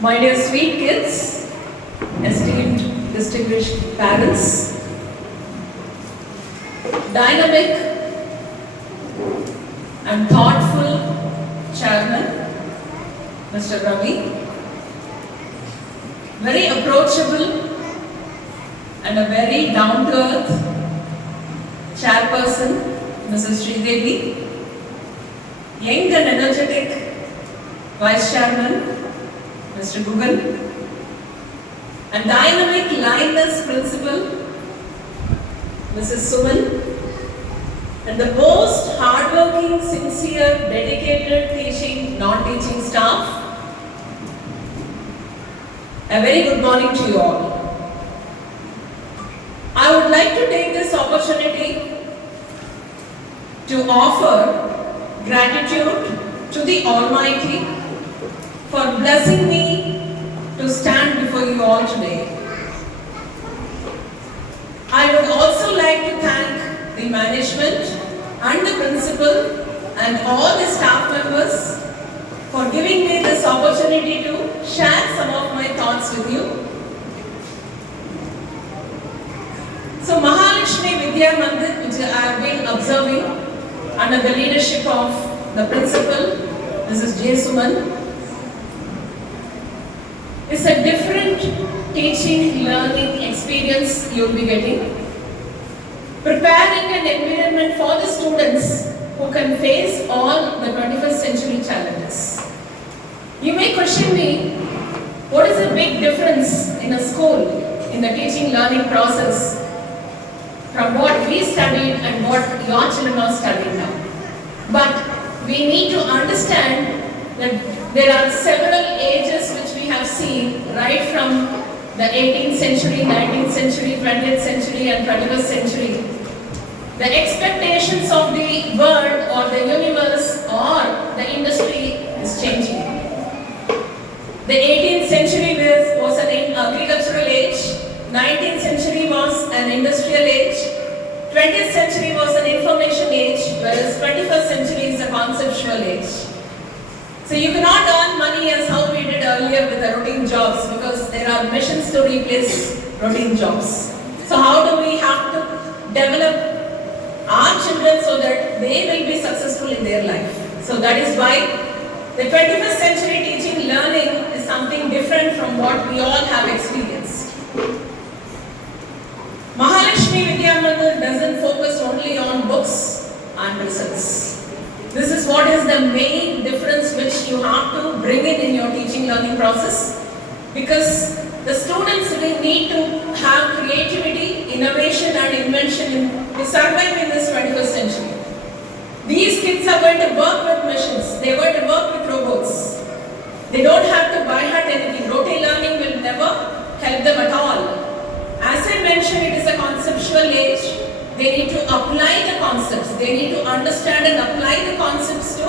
My dear sweet kids, esteemed distinguished parents, dynamic and thoughtful chairman, Mr. Ravi, very approachable and a very down-to-earth chairperson, Mrs. Sridevi, young and energetic vice chairman, Mr. Gugan, and dynamic lioness principal, Mrs. Suman, and the most hardworking, sincere, dedicated teaching, non-teaching staff. A very good morning to you all. I would like to take this opportunity to offer gratitude to the Almighty for blessing me to stand before you all today. I would also like to thank the management and the principal and all the staff members for giving me this opportunity to share some of my thoughts with you. So Mahalakshmi Vidya Mandir, which I have been observing under the leadership of the principal, Mrs. J. Suman, is a different teaching, learning experience you will be getting. Preparing an environment for the students who can face all the 21st century challenges. You may question me, what is the big difference in a school, in the teaching learning process from what we studied and what your children are studying now? But we need to understand that there are several ages which we have seen right from the 18th century, 19th century, 20th century and 21st century. The expectations of the world or the universe or the industry is changing. The 18th century was an agricultural age, 19th century was an industrial age, 20th century was an information age, whereas 21st century is a conceptual age. So you cannot earn money as how we did earlier with the routine jobs because there are missions to replace routine jobs. So how do we have to develop our children so that they will be successful in their life? So that is why the 21st century teaching learning is something different from what we all have experienced. Mahalakshmi Vidya Mandir doesn't focus only on books and results. This is what is the main difference which you have to bring in your teaching learning process, because the students will need to have creativity, innovation and invention to survive in this 21st century. These kids are going to work with machines, they are going to work with robots. They don't have to by heart anything. Rote learning will never help them at all. As I mentioned, it is a conceptual age. They need to apply the concepts. They need to understand and apply the concepts to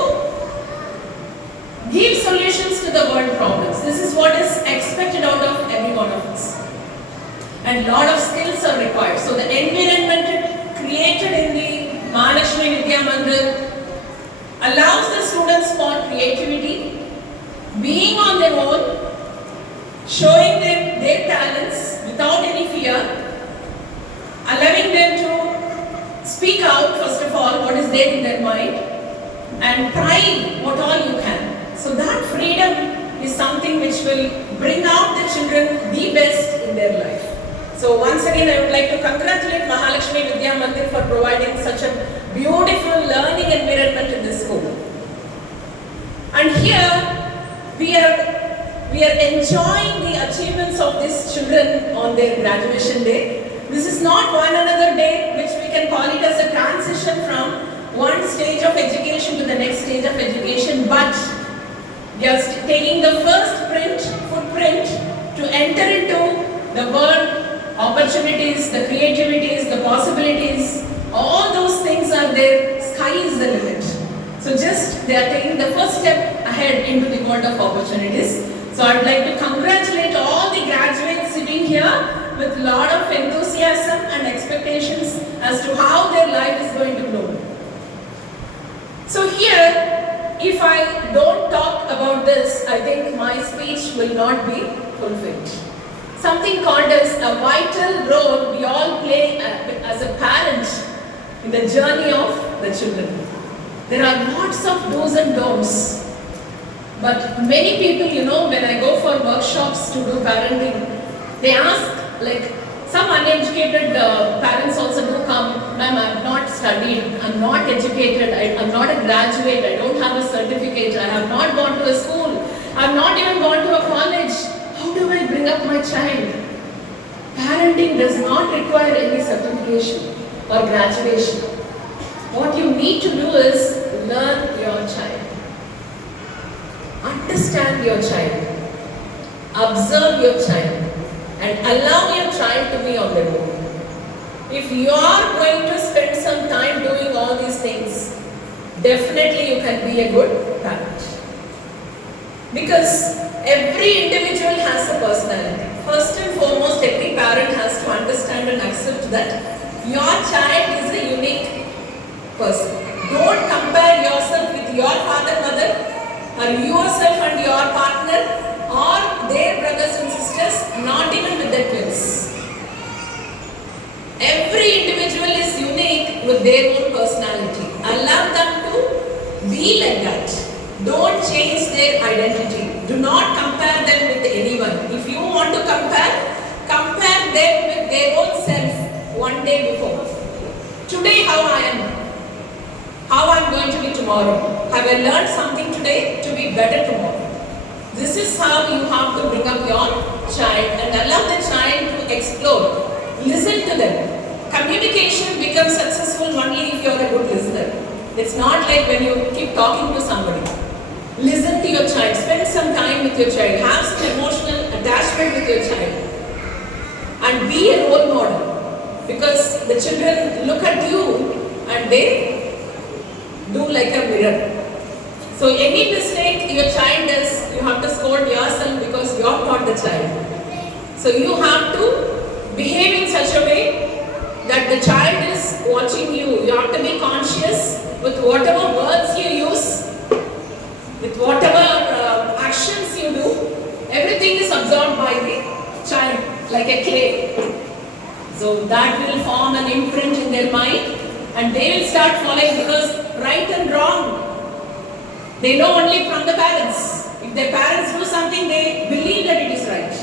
give solutions to the world problems. This is what is expected out of every one of us. And a lot of skills are required. So the environment created in the Mahalakshmi Vidya Mandir allows the students for creativity, being on their own, showing them their talents without any fear, allowing them to speak out first of all what is there in their mind and try what all you can. So that freedom is something which will bring out the children the best in their life. So once again I would like to congratulate Mahalakshmi Vidya Mandir for providing such a beautiful learning environment in this school. And here we are enjoying the achievements of these children on their graduation day. This is not one another day which we can call it as a transition from one stage of education to the next stage of education, but we are taking the first footprint to enter into the world, opportunities, the creativities, the possibilities, all those things are there, sky is the limit. So just they are taking the first step ahead into the world of opportunities. So I'd like to congratulate all the graduates sitting here with a lot of enthusiasm and expectations as to how their life is going to bloom. So here, if I don't talk about this, I think my speech will not be fulfilled. Something called as a vital role we all play as a parent in the journey of the children. There are lots of do's and don'ts. But many people, when I go for workshops to do parenting, they ask, like, some uneducated parents also do come, ma'am, I have not studied, I am not educated, I am not a graduate, I don't have a certificate, I have not gone to a school, I have not even gone to a college. How do I bring up my child? Parenting does not require any certification or graduation. What you need to do is learn your child. Understand your child. Observe your child. And allow your child to be on their own. If you are going to spend some time doing all these things, definitely you can be a good parent. Because every individual has a personality. First and foremost, every parent has to understand and accept that your child is a unique person. Don't compare yourself with your father, mother, or yourself and your partner, or their brothers and sisters, not even with their twins. Every individual is unique with their own personality. Allow them to be like that. Don't change their identity. Do not compare them with anyone. If you want to compare them with their own self one day before. Today how I am. How I am going to be tomorrow. Have I learned something today to be better tomorrow? This is how you have to bring up your child and allow the child to explore. Listen to them. Communication becomes successful only if you are a good listener. It's not like when you keep talking to somebody. Listen to your child. Spend some time with your child. Have some emotional attachment with your child. And be a role model. Because the children look at you and they do like a mirror. So any mistake your child does, you have to scold yourself because you have taught the child. So you have to behave in such a way that the child is watching you. You have to be conscious with whatever words you use, with whatever actions you do. Everything is absorbed by the child like a clay. So that will form an imprint in their mind and they will start following because right and wrong, they know only from the parents. If their parents do something, they believe that it is right.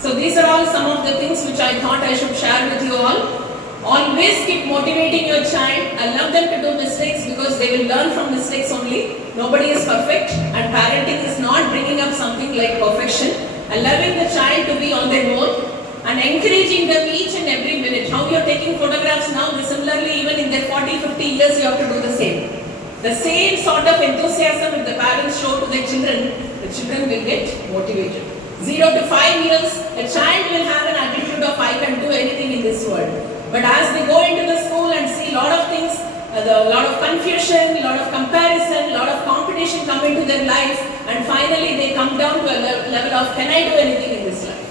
So these are all some of the things which I thought I should share with you all. Always keep motivating your child. Allow them to do mistakes because they will learn from mistakes only. Nobody is perfect and parenting is not bringing up something like perfection. Allowing the child to be on their own and encouraging them each and every minute. How you are taking photographs now, similarly even in their 40-50 years you have to do the same. The same sort of enthusiasm if the parents show to their children, the children will get motivated. 0 to 5 years, a child will have an attitude of I can do anything in this world. But as they go into the school and see a lot of things, a lot of confusion, a lot of comparison, a lot of competition come into their life and finally they come down to a level of can I do anything in this life?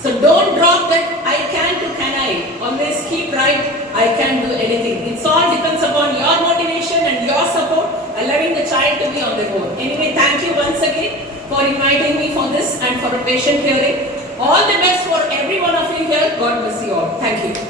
So don't drop that I can to can I. Always keep right, I can do anything. It all depends upon your motivation and your support, allowing the child to be on the go. Anyway, thank you once again for inviting me for this and for a patient hearing. All the best for every one of you here. God bless you all. Thank you.